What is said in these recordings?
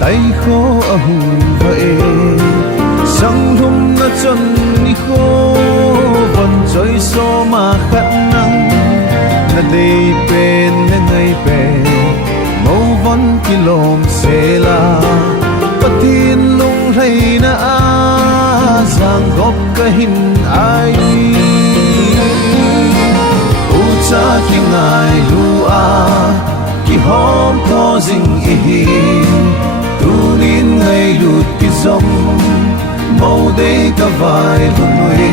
tay khô ở hùng vậy sang hôm na chân ni khô vẫn chơi so mà khát nắng na đây bên na ngày về màu vẫn kỳ lom xe la bất thiên lung hay na giang góp cái hình ai u cha khi ngài lua kỳ hôm có dinh yên tunin ngay lụt kỳ dòng màu đây cả vài luôn nuôi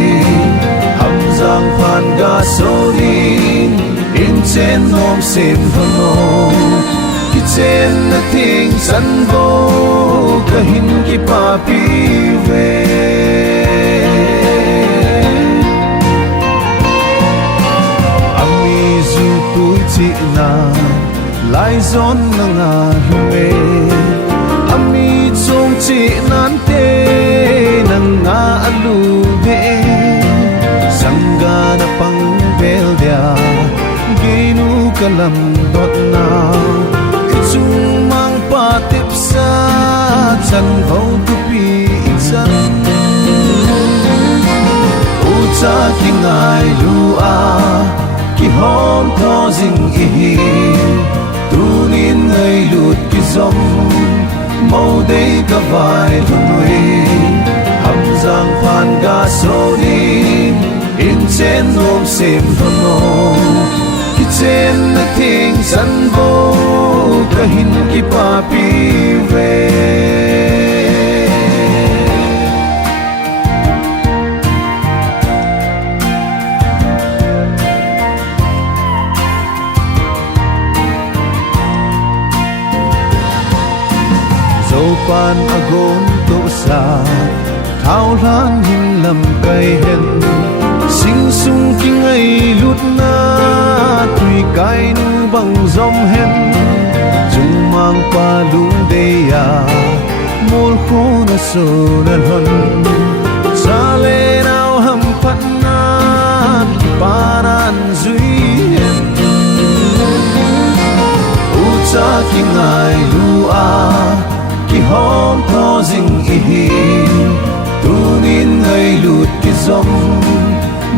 hầm giang phan ga sâu đi in trên nôm xem hơn nôm kỳ trên là tiếng sân vô cả hình kỳ pa pi về ami du tuổi chị na lại gión nga lume ami chong chi nan te nang nga alu de sangga na pang beldia ginu kalam dot na chung mang pa tip sa chan vau tu pi san u cha ki ngai lu a ki hom tho jing i tunin ngai lut ki zom màu đây cả vài luôn nuôi hầm giang phan ga sâu đi in trên nôm xem hơn nôm khi trên là tiếng sân vô cả hình kỳ pa pi về pan agon to sa thao lan hin lam kai hen sing sung ki ngai lut na tui kai nu bang zom hen chung mang pa lung de ya mol kho na so na hon sa le nao ham phat na paran zui hen u cha ki ngai lu a ki hôm tho jing i tunin ngai lut ki zom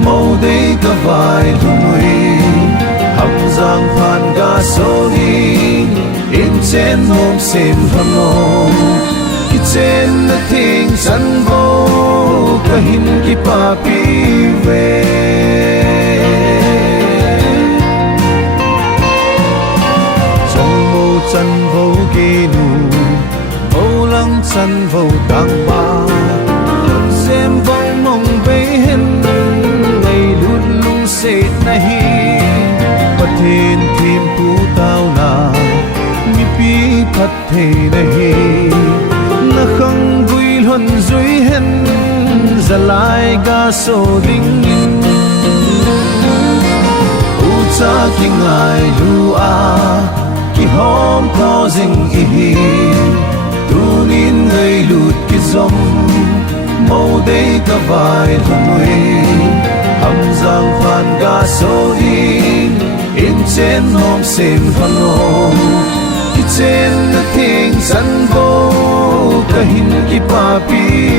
màu đây cả vài luôn nuôi hầm giang phan ga sâu đi in trên nôm xem hơn nôm ki trên là tiếng sân vô cả hình ki pa pi về trong màu chân vô kỳ nu lăng chân vô tang ba xem vong mong về hen ngày luôn luôn sẽ nahi bất thiên thêm tu tao na mi pi phát thế nahi na khăng vui luân duy hen za lai ga so ding u cha ki ngai lu a ki hôm có ding i tunin ngai lut ki zom màu đây cả vài luôn nuôi hầm giang phan ga sâu đi in trên nôm xem hơn nôm ki trên là tiếng sân vô cả hình ki pa pi